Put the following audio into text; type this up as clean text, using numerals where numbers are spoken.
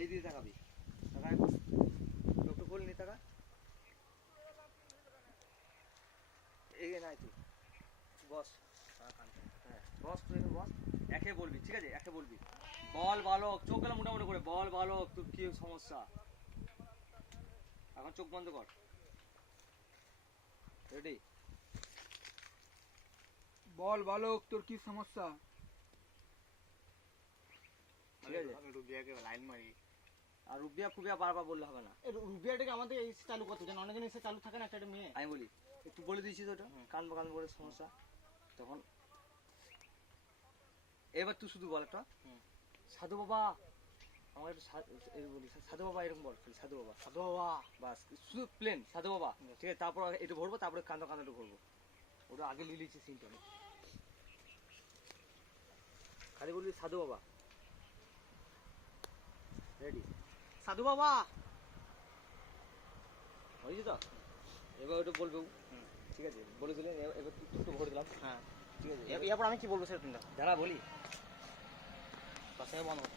এই দিয়ে তাকাবি, তাকায় চোখটা খুলনি, তাকা এই নাই তুই বস, হ্যাঁ বস, তুই বস। একে বলবি, ঠিক আছে, একে বলবি, বল বালক, চোখ গেলে মোটামুটি করে বল বালক, তোর কি সমস্যা। এখন চোখ বন্ধ কর, রেডি? বল বালক, তোর কি সমস্যা? ঠিক আছে, রুবিয়াকে লাইন মারি। আর রুবিয়া ফুবিয়া বারবার বললে হবে না। রুবিয়াটাকে আমাদের এই চালু করতে চান, অনেকদিন এসে চালু থাকে না একটা মেয়ে। আমি বলি তুই বলে দিয়েছিস ওটা, কান কান করে সমস্যা, তখন এবার তুই শুধু বল একটা সাধু বাবা, আমার একটু এই বলি সাধু বাবা, এরকম বল, সাধু বাবা, সাধু বাবা, বাস শুধু প্লেন সাধু বাবা, ঠিক আছে। তারপর একটু ভরবো, তারপরে কান্দা কান্দা একটু ভরবো, ওটা আগে নিয়ে নিচ্ছি সিনটা। খালি বলবি সাধু বাবা, রেডি? সাধু বাবা হয়েছে তো? এবার ওটা বলবে, ঠিক আছে, বলে দিলেন, এবার একটু ভরে দিলাম, হ্যাঁ, ঠিক আছে। এরপর আমি কি বলবো সেটা তুমি যারা বলি পাশে বন্ধ